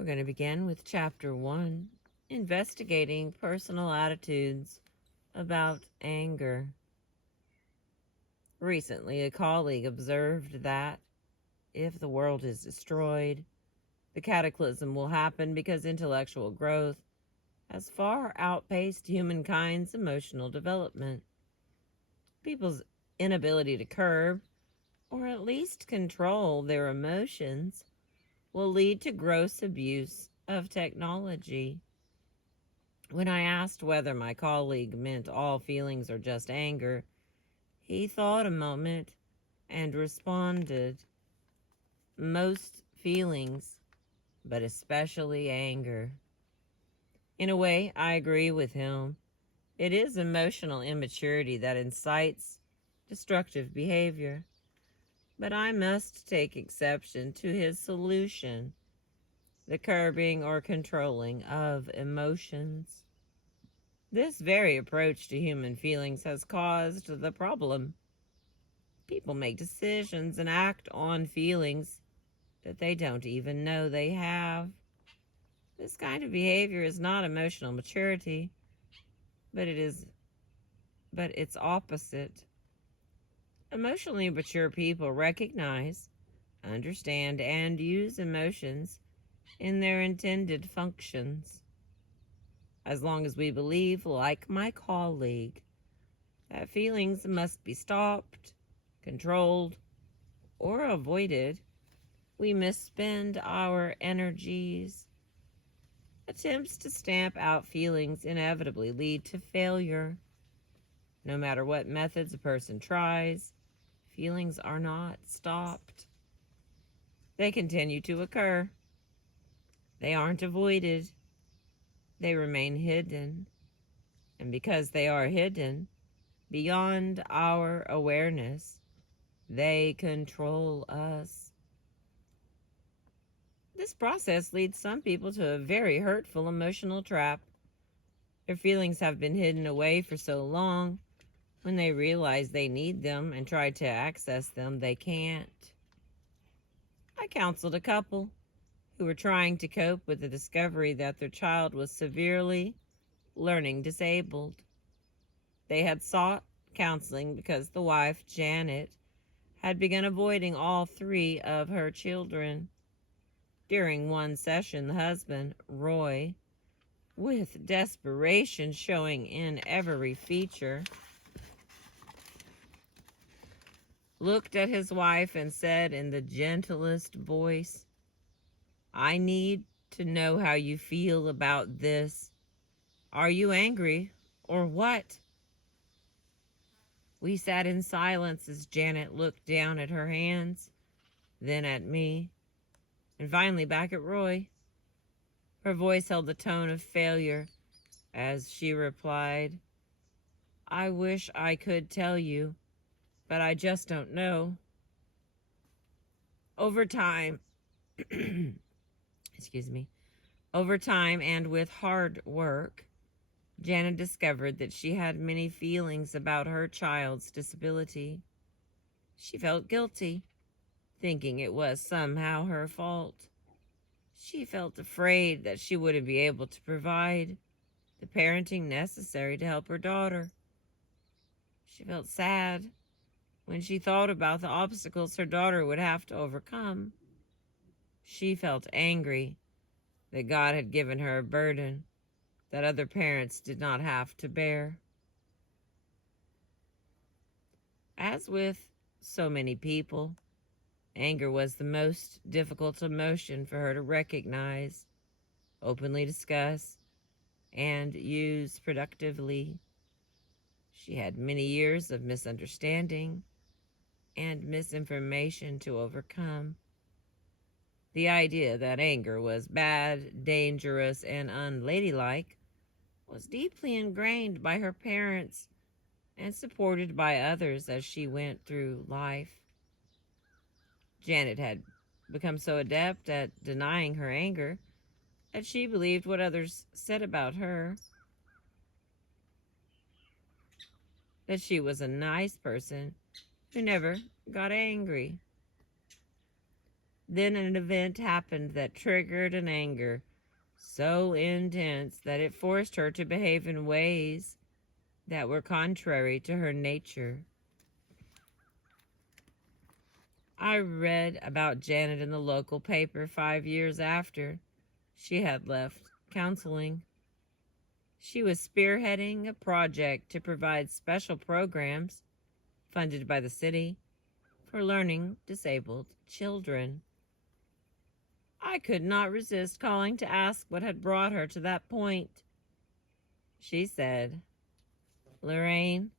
We're going to begin with Chapter 1, Investigating Personal Attitudes about Anger. Recently, a colleague observed that if the world is destroyed, the cataclysm will happen because intellectual growth has far outpaced humankind's emotional development. People's inability to curb, or at least control their emotions, will lead to gross abuse of technology. When I asked whether my colleague meant all feelings or just anger, he thought a moment and responded, most feelings, but especially anger. In a way, I agree with him. It is emotional immaturity that incites destructive behavior. But I must take exception to his solution, the curbing or controlling of emotions. This very approach to human feelings has caused the problem. People make decisions and act on feelings that they don't even know they have. This kind of behavior is not emotional maturity, but its opposite. Emotionally mature people recognize, understand, and use emotions in their intended functions. As long as we believe, like my colleague, that feelings must be stopped, controlled, or avoided, we misspend our energies. Attempts to stamp out feelings inevitably lead to failure. No matter what methods a person tries, feelings are not stopped. They continue to occur. They aren't avoided. They remain hidden. And because they are hidden, beyond our awareness, they control us. This process leads some people to a very hurtful emotional trap. Their feelings have been hidden away for so long, when they realize they need them and try to access them, they can't. I counseled a couple who were trying to cope with the discovery that their child was severely learning disabled. They had sought counseling because the wife, Janet, had begun avoiding all three of her children. During one session, the husband, Roy, with desperation showing in every feature, looked at his wife and said in the gentlest voice, "I need to know how you feel about this. Are you angry or what?" We sat in silence as Janet looked down at her hands, then at me, and finally back at Roy. Her voice held the tone of failure as she replied, "I wish I could tell you, but I just don't know." Over time, excuse me, over time and with hard work, Janet discovered that she had many feelings about her child's disability. She felt guilty, thinking it was somehow her fault. She felt afraid that she wouldn't be able to provide the parenting necessary to help her daughter. She felt sad when she thought about the obstacles her daughter would have to overcome. She felt angry that God had given her a burden that other parents did not have to bear. As with so many people, anger was the most difficult emotion for her to recognize, openly discuss, and use productively. She had many years of misunderstanding and misinformation to overcome. The idea that anger was bad, dangerous, and unladylike was deeply ingrained by her parents and supported by others as she went through life. Janet had become so adept at denying her anger that she believed what others said about her, that she was a nice person who never got angry. Then an event happened that triggered an anger so intense that it forced her to behave in ways that were contrary to her nature. I read about Janet in the local paper 5 years after she had left counseling. She was spearheading a project to provide special programs funded by the city for learning disabled children. I could not resist calling to ask what had brought her to that point. She said, "Lorraine,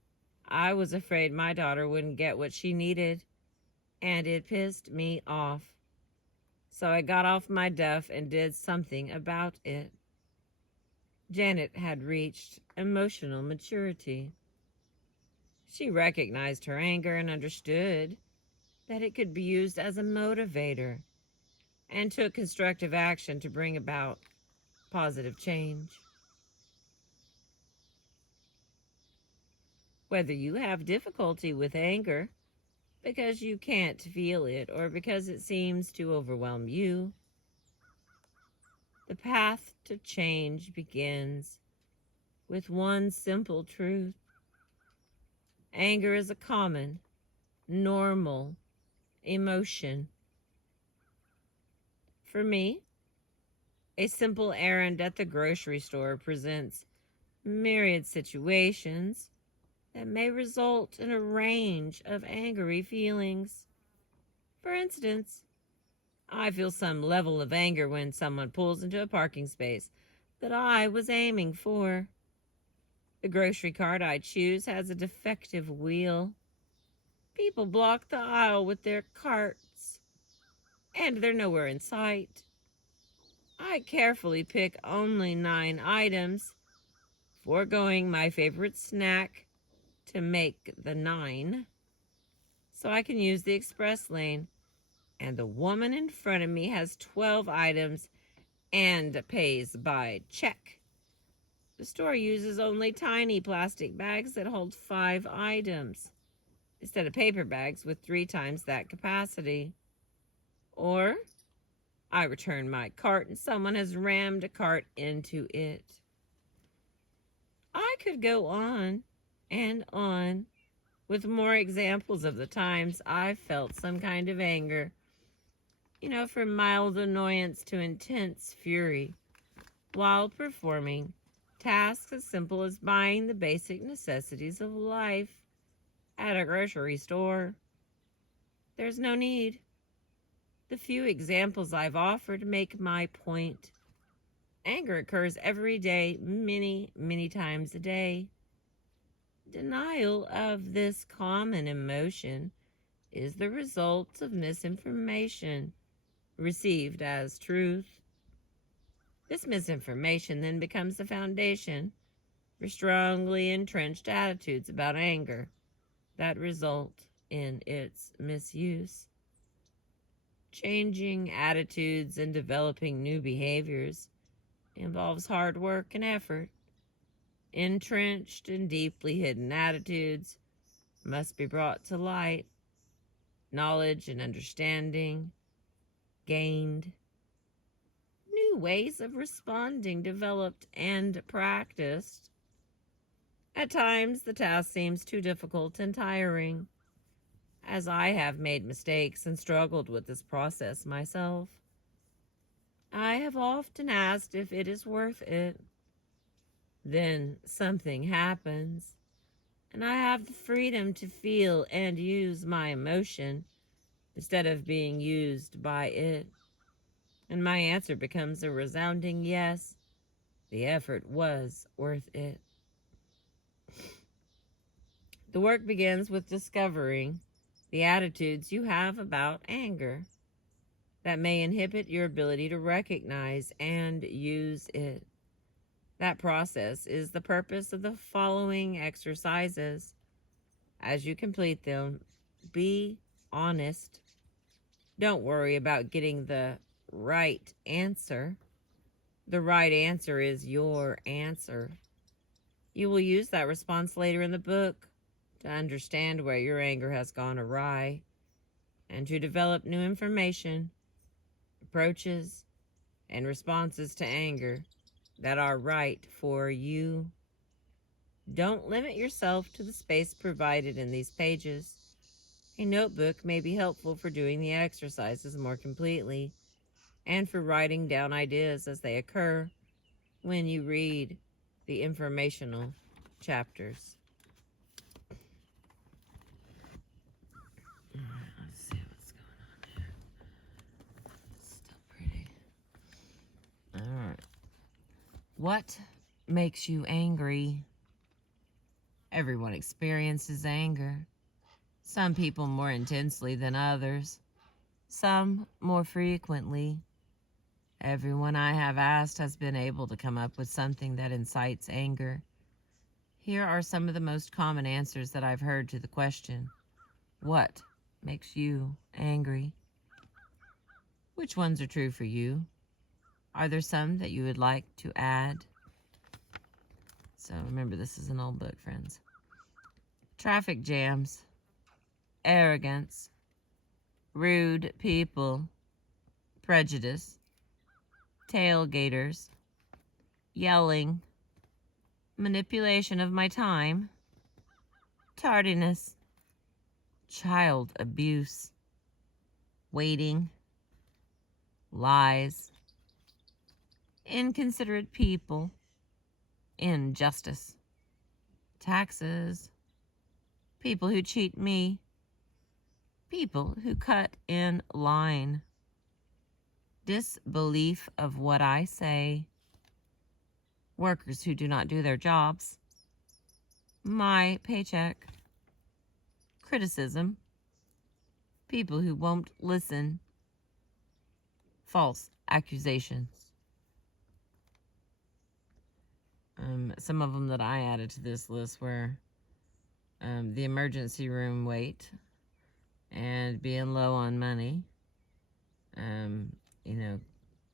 I was afraid my daughter wouldn't get what she needed, and it pissed me off. So I got off my duff and did something about it." Janet had reached emotional maturity. She recognized her anger and understood that it could be used as a motivator, and took constructive action to bring about positive change. Whether you have difficulty with anger because you can't feel it or because it seems to overwhelm you, the path to change begins with one simple truth. Anger is a common, normal emotion. For me, a simple errand at the grocery store presents myriad situations that may result in a range of angry feelings. For instance, I feel some level of anger when someone pulls into a parking space that I was aiming for. The grocery cart I choose has a defective wheel. People block the aisle with their carts, and they're nowhere in sight. I carefully pick only 9 items, foregoing my favorite snack to make the 9, so I can use the express lane. And the woman in front of me has 12 items and pays by check. The store uses only tiny plastic bags that hold 5 items instead of paper bags with 3 times that capacity. Or I return my cart and someone has rammed a cart into it. I could go on and on with more examples of the times I felt some kind of anger, from mild annoyance to intense fury, while performing tasks as simple as buying the basic necessities of life at a grocery store. There's no need. The few examples I've offered make my point. Anger occurs every day, many, many times a day. Denial of this common emotion is the result of misinformation received as truth. This misinformation then becomes the foundation for strongly entrenched attitudes about anger that result in its misuse. Changing attitudes and developing new behaviors involves hard work and effort. Entrenched and deeply hidden attitudes must be brought to light. Knowledge and understanding gained. New ways of responding developed and practiced. At times, the task seems too difficult and tiring, as I have made mistakes and struggled with this process myself. I have often asked if it is worth it. Then something happens, and I have the freedom to feel and use my emotion instead of being used by it. And my answer becomes a resounding yes. The effort was worth it. The work begins with discovering the attitudes you have about anger that may inhibit your ability to recognize and use it. That process is the purpose of the following exercises. As you complete them, be honest. Don't worry about getting the right answer. The right answer is your answer. You will use that response later in the book to understand where your anger has gone awry and to develop new information approaches and responses to anger that are right for you. Don't limit yourself to the space provided in these pages. A notebook may be helpful for doing the exercises more completely and for writing down ideas as they occur when you read the informational chapters. Alright, let's see what's going on here. It's still pretty. Alright. What makes you angry? Everyone experiences anger. Some people more intensely than others. Some more frequently. Everyone I have asked has been able to come up with something that incites anger. Here are some of the most common answers that I've heard to the question, what makes you angry? Which ones are true for you? Are there some that you would like to add? So remember, this is an old book, friends. Traffic jams, arrogance, rude people, prejudice, tailgaters, yelling, manipulation of my time, tardiness, child abuse, waiting, lies, inconsiderate people, injustice, taxes, people who cheat me, people who cut in line, disbelief of what I say, workers who do not do their jobs, my paycheck, criticism, people who won't listen, false accusations. Some of them that I added to this list were the emergency room wait and being low on money,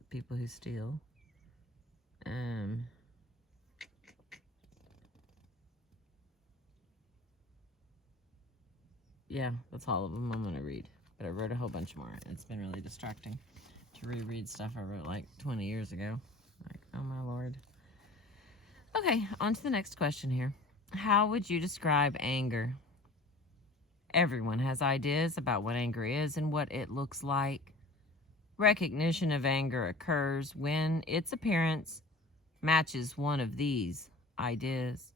people who steal, yeah, that's all of them I'm going to read. But I wrote a whole bunch more. It's been really distracting to reread stuff I wrote like 20 years ago. Like, oh my Lord. Okay, on to the next question here. How would you describe anger? Everyone has ideas about what anger is and what it looks like. Recognition of anger occurs when its appearance matches one of these ideas.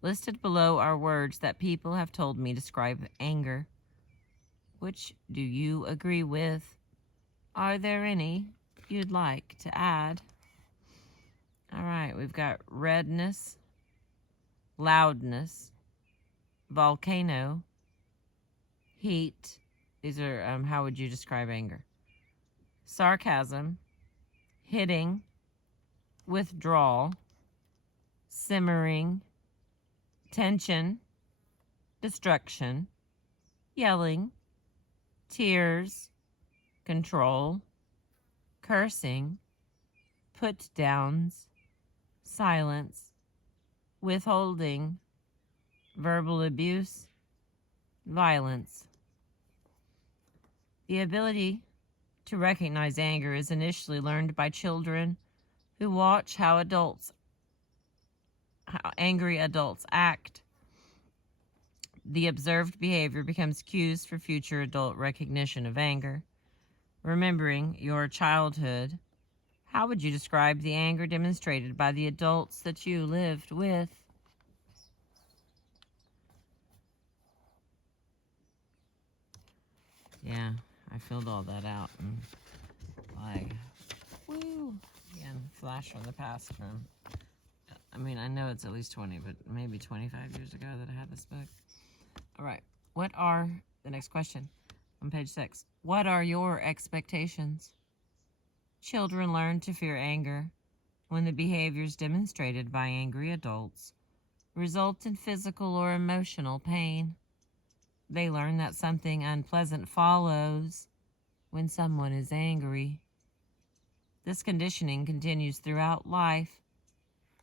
Listed below are words that people have told me describe anger. Which do you agree with? Are there any you'd like to add? All right, we've got redness, loudness, volcano, heat. These are, how would you describe anger? Sarcasm, hitting, withdrawal, simmering, tension, destruction, yelling, tears, control, cursing, put-downs, silence, withholding, verbal abuse, violence. The ability to recognize anger is initially learned by children who watch how angry adults act. The observed behavior becomes cues for future adult recognition of anger. Remembering your childhood, how would you describe the anger demonstrated by the adults that you lived with? Yeah, I filled all that out and woo, again, flash from the past from, I know it's at least 20, but maybe 25 years ago that I had this book. All right, the next question on page 6. What are your expectations? Children learn to fear anger when the behaviors demonstrated by angry adults result in physical or emotional pain. They learn that something unpleasant follows when someone is angry. This conditioning continues throughout life,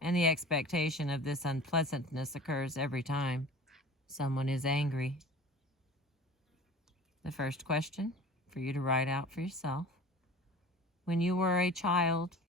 and the expectation of this unpleasantness occurs every time someone is angry. The first question for you to write out for yourself. when you were a child.